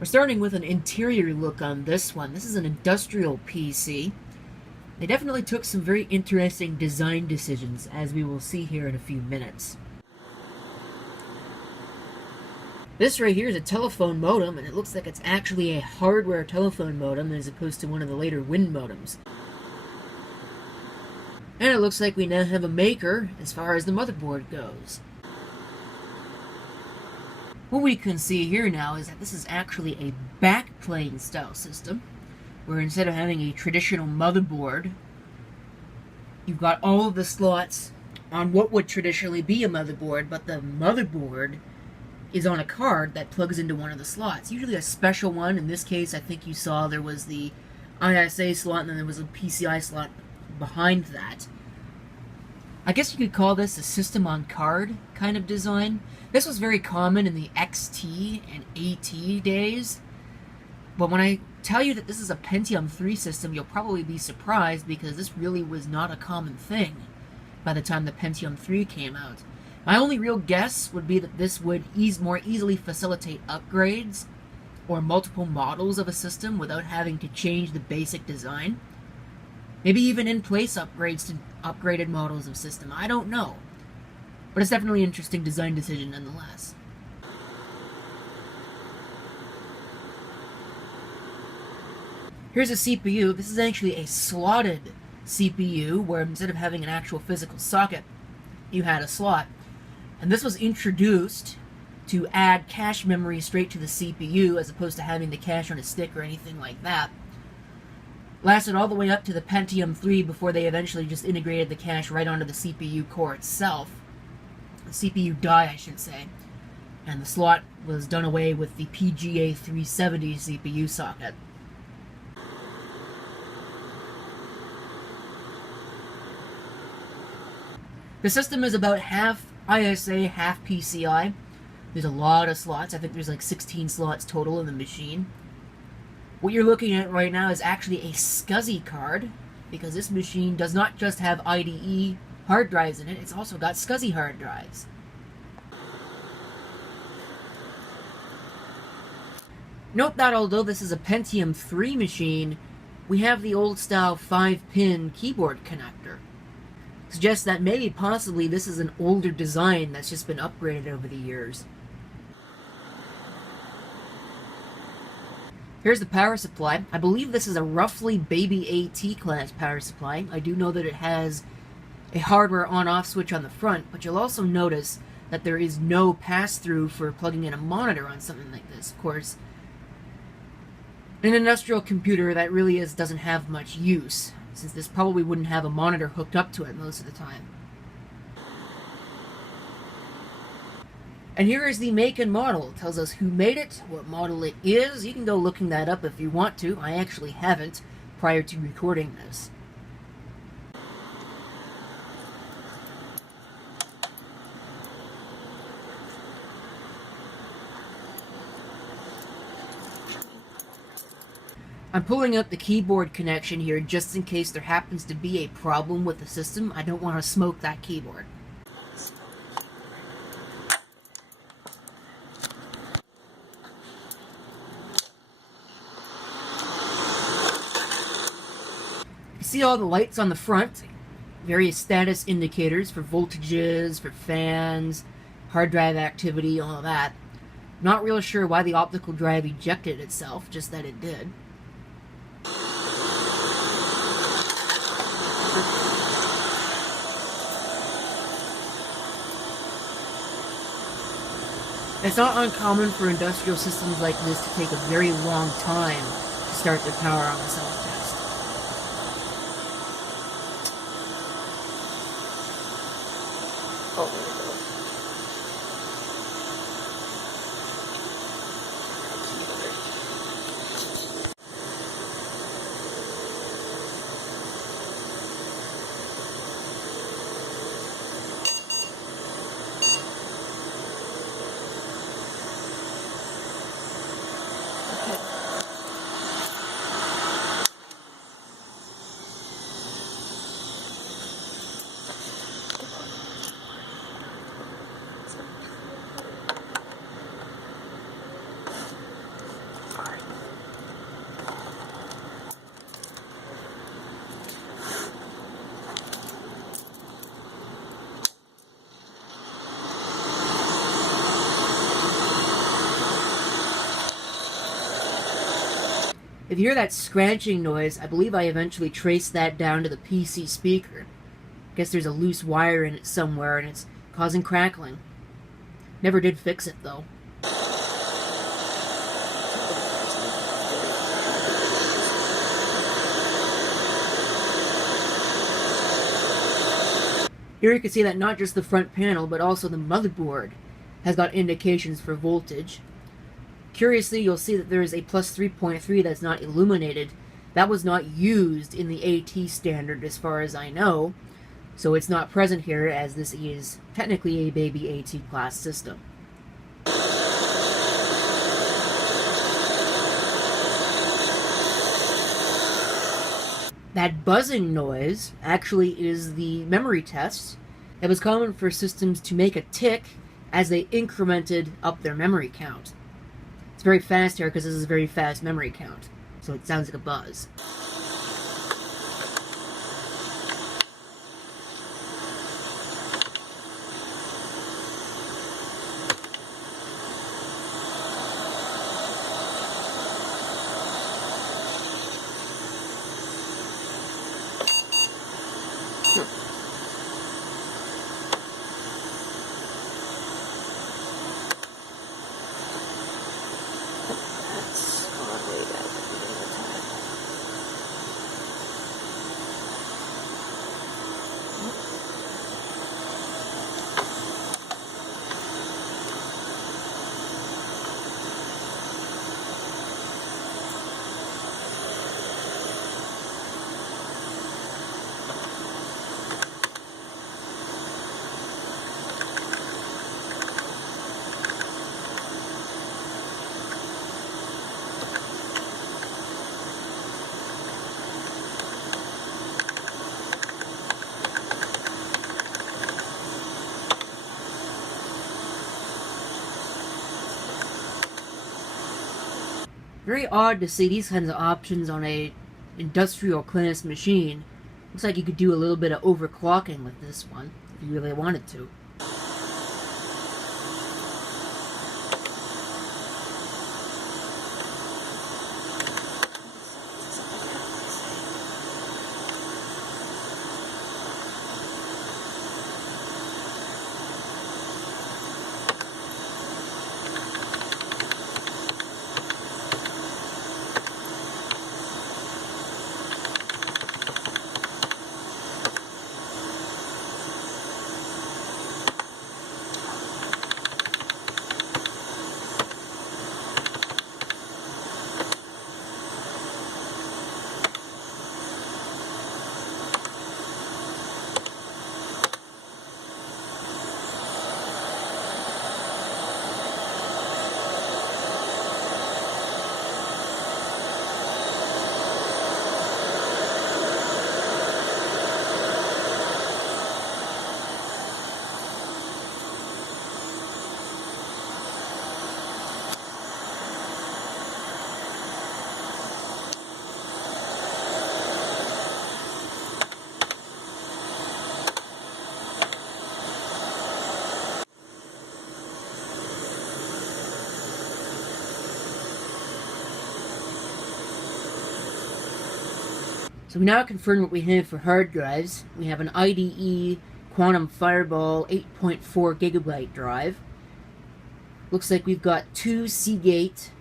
We're starting with an interior look on this one. This is an industrial PC. They definitely took some very interesting design decisions, as we will see here in a few minutes. This right here is a telephone modem, and it looks like it's actually a hardware telephone modem as opposed to one of the later Win modems. And it looks like we now have a maker as far as the motherboard goes. What we can see here now is that this is actually a backplane style system, where instead of having a traditional motherboard, you've got all of the slots on what would traditionally be a motherboard, but the motherboard is on a card that plugs into one of the slots. Usually a special one. In this case, I think you saw there was the ISA slot and then there was a PCI slot behind that. I guess you could call this a system on card kind of design. This was very common in the XT and AT days. But when I tell you that this is a Pentium 3 system, you'll probably be surprised because this really was not a common thing by the time the Pentium 3 came out. My only real guess would be that this would more easily facilitate upgrades or multiple models of a system without having to change the basic design. Maybe even in-place upgrades to upgraded models of system. I don't know. But it's definitely an interesting design decision nonetheless. Here's a CPU. This is actually a slotted CPU where instead of having an actual physical socket, you had a slot. And this was introduced to add cache memory straight to the CPU as opposed to having the cache on a stick or anything like that. Lasted all the way up to the Pentium 3 before they eventually just integrated the cache right onto the CPU core itself. The CPU die, I should say. And the slot was done away with the PGA 370 CPU socket. The system is about half ISA, half PCI. There's a lot of slots. I think there's like 16 slots total in the machine. What you're looking at right now is actually a SCSI card, because this machine does not just have IDE hard drives in it, it's also got SCSI hard drives. Note that although this is a Pentium 3 machine, we have the old style 5-pin keyboard connector. Suggests that maybe possibly this is an older design that's just been upgraded over the years. Here's the power supply. I believe this is a roughly baby AT class power supply. I do know that it has a hardware on-off switch on the front, but you'll also notice that there is no pass-through for plugging in a monitor on something like this. Of course, an industrial computer that really doesn't have much use, since this probably wouldn't have a monitor hooked up to it most of the time. And here is the make and model. It tells us who made it, what model it is. You can go looking that up if you want to. I actually haven't prior to recording this. I'm pulling up the keyboard connection here just in case there happens to be a problem with the system. I don't want to smoke that keyboard. You see all the lights on the front, various status indicators for voltages, for fans, hard drive activity, all of that. Not really sure why the optical drive ejected itself, just that it did. It's not uncommon for industrial systems like this to take a very long time to start their power on the self-test. Oh, there we go. If you hear that scratching noise, I believe I eventually traced that down to the PC speaker. Guess there's a loose wire in it somewhere and it's causing crackling. Never did fix it though. Here you can see that not just the front panel, but also the motherboard has got indications for voltage. Curiously, you'll see that there is a plus 3.3 that's not illuminated. That was not used in the AT standard as far as I know, so it's not present here as this is technically a baby AT class system. That buzzing noise actually is the memory test. It was common for systems to make a tick as they incremented up their memory count. It's very fast here because this is a very fast memory count, so it sounds like a buzz. Very odd to see these kinds of options on a industrial class machine. Looks like you could do a little bit of overclocking with this one, if you really wanted to. So we now confirm what we have for hard drives. We have an IDE Quantum Fireball 8.4 gigabyte drive. Looks like we've got two Seagate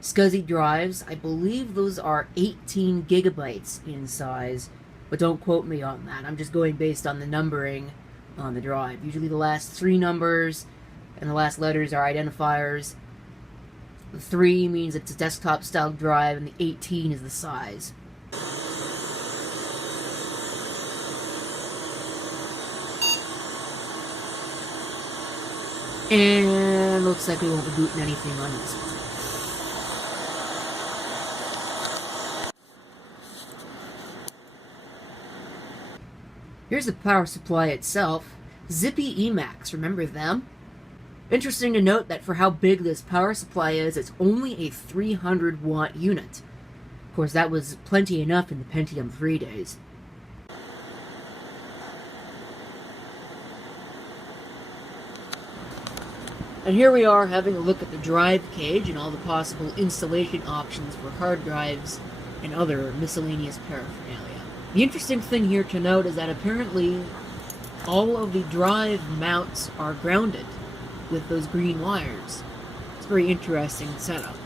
SCSI drives. I believe those are 18 gigabytes in size, but don't quote me on that. I'm just going based on the numbering on the drive. Usually the last three numbers and the last letters are identifiers. The 3 means it's a desktop style drive, and the 18 is the size. And looks like we won't be booting anything on this one. Here's the power supply itself. Zippy Emacs, remember them? Interesting to note that for how big this power supply is, it's only a 300 watt unit. Of course, that was plenty enough in the Pentium 3 days. And here we are having a look at the drive cage and all the possible installation options for hard drives and other miscellaneous paraphernalia. The interesting thing here to note is that apparently all of the drive mounts are grounded with those green wires. It's a very interesting setup.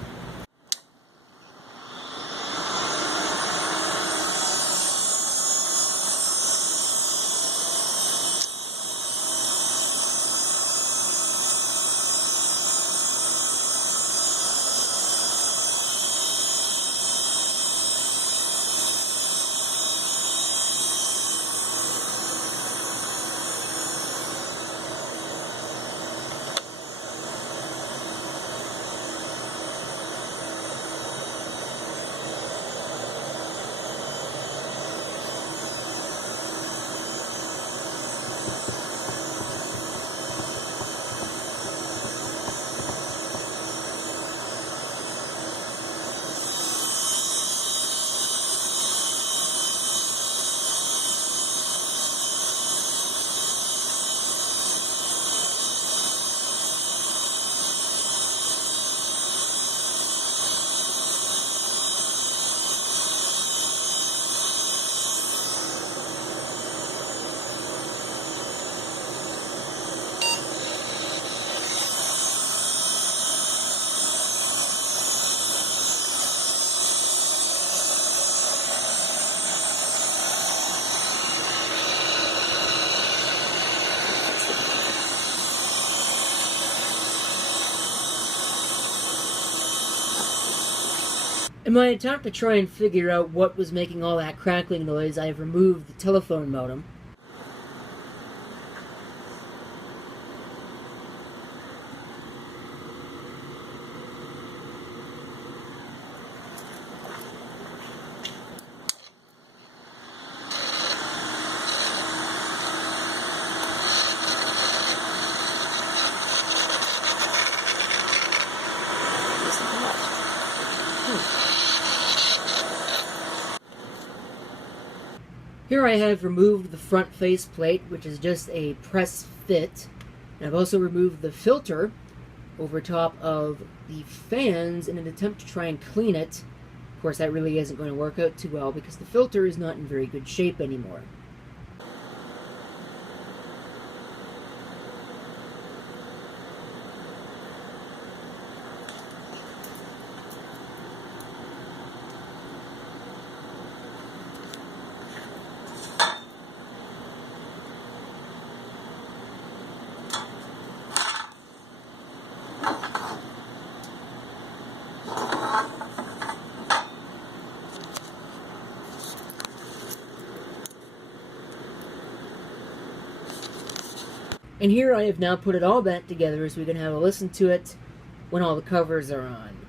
In my attempt to try and figure out what was making all that crackling noise, I have removed the telephone modem. Here I have removed the front faceplate, which is just a press fit. And I've also removed the filter over top of the fans in an attempt to try and clean it. Of course, that really isn't going to work out too well because the filter is not in very good shape anymore. And here I have now put it all back together so we can have a listen to it when all the covers are on.